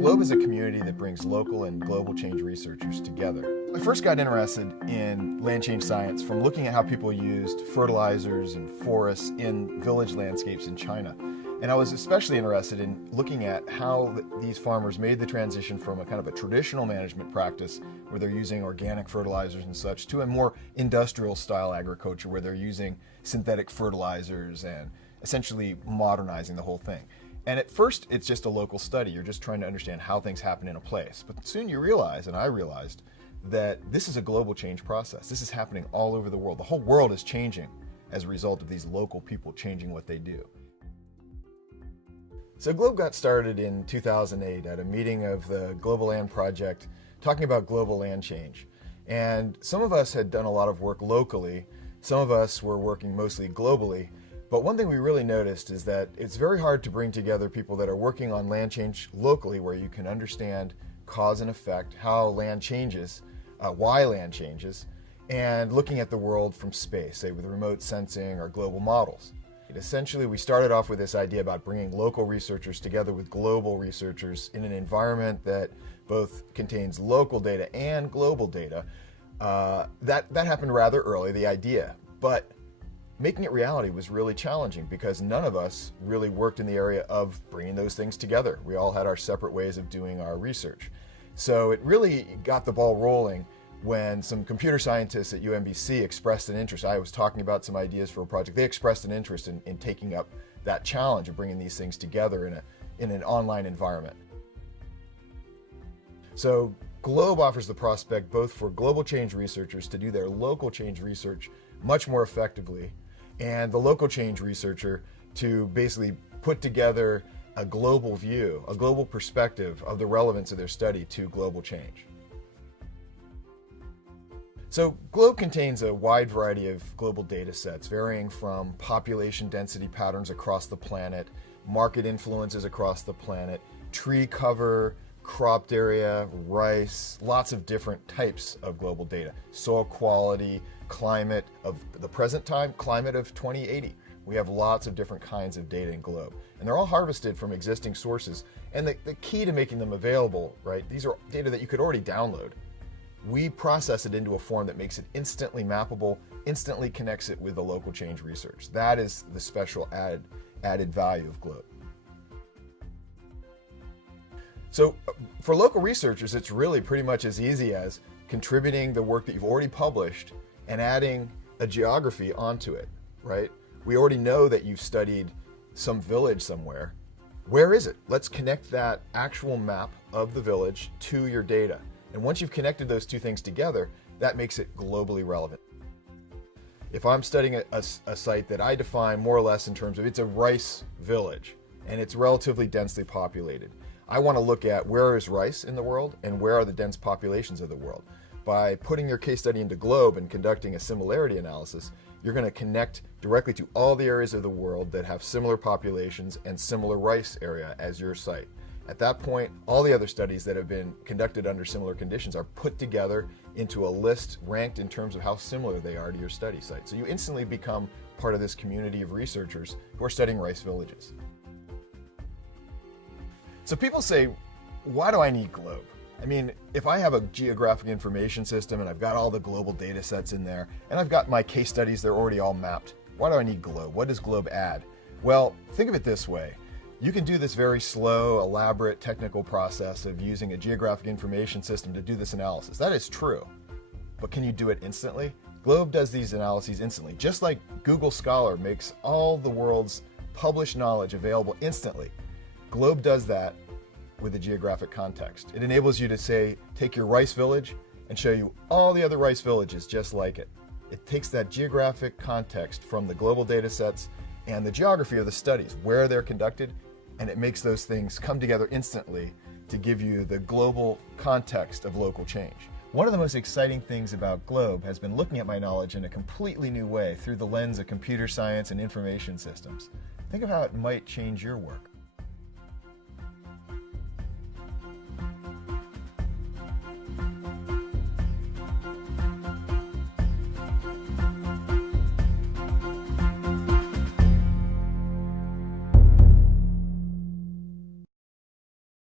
Globe is a community that brings local and global change researchers together. I first got interested in land change science from looking at how people used fertilizers and forests in village landscapes in China. And I was especially interested in looking at how these farmers made the transition from a kind of a traditional management practice where they're using organic fertilizers and such to a more industrial style agriculture where they're using synthetic fertilizers and essentially modernizing the whole thing. And at first, it's just a local study. You're just trying to understand how things happen in a place. But soon you realize, and I realized, that this is a global change process. This is happening all over the world. The whole world is changing as a result of these local people changing what they do. So Globe got started in 2008 at a meeting of the Global Land Project talking about global land change. And some of us had done a lot of work locally. Some of us were working mostly globally. But one thing we really noticed is that it's very hard to bring together people that are working on land change locally where you can understand cause and effect, how land changes, why land changes, and looking at the world from space, say with remote sensing or global models. Essentially, we started off with this idea about bringing local researchers together with global researchers in an environment that both contains local data and global data. That happened rather early, the idea, but making it reality was really challenging because none of us really worked in the area of bringing those things together. We all had our separate ways of doing our research. So it really got the ball rolling when some computer scientists at UMBC expressed an interest. I was talking about some ideas for a project. They expressed an interest in taking up that challenge of bringing these things together in an online environment. So Globe offers the prospect both for global change researchers to do their local change research much more effectively, and the local change researcher to basically put together a global view, a global perspective of the relevance of their study to global change. So Globe contains a wide variety of global data sets varying from population density patterns across the planet, market influences across the planet, tree cover, cropped area, rice, lots of different types of global data, soil quality, climate of the present time, climate of 2080. We have lots of different kinds of data in Globe, and they're all harvested from existing sources. And the key to making them available, right, these are data that you could already download. We process it into a form that makes it instantly mappable, instantly connects it with the local change research. That is the special added value of Globe. So for local researchers, it's really pretty much as easy as contributing the work that you've already published and adding a geography onto it, right? We already know that you've studied some village somewhere. Where is it? Let's connect that actual map of the village to your data. And once you've connected those two things together, that makes it globally relevant. If I'm studying a site that I define more or less in terms of it's a rice village and it's relatively densely populated, I want to look at where is rice in the world and where are the dense populations of the world. By putting your case study into Globe and conducting a similarity analysis, you're going to connect directly to all the areas of the world that have similar populations and similar rice area as your site. At that point, all the other studies that have been conducted under similar conditions are put together into a list ranked in terms of how similar they are to your study site. So you instantly become part of this community of researchers who are studying rice villages. So people say, why do I need Globe? I mean, if I have a geographic information system and I've got all the global data sets in there, and I've got my case studies, they're already all mapped, why do I need Globe? What does Globe add? Well, think of it this way. You can do this very slow, elaborate, technical process of using a geographic information system to do this analysis. That is true. But can you do it instantly? Globe does these analyses instantly, just like Google Scholar makes all the world's published knowledge available instantly. Globe does that with a geographic context. It enables you to say, take your rice village and show you all the other rice villages just like it. It takes that geographic context from the global data sets and the geography of the studies, where they're conducted, and it makes those things come together instantly to give you the global context of local change. One of the most exciting things about Globe has been looking at my knowledge in a completely new way through the lens of computer science and information systems. Think of how it might change your work.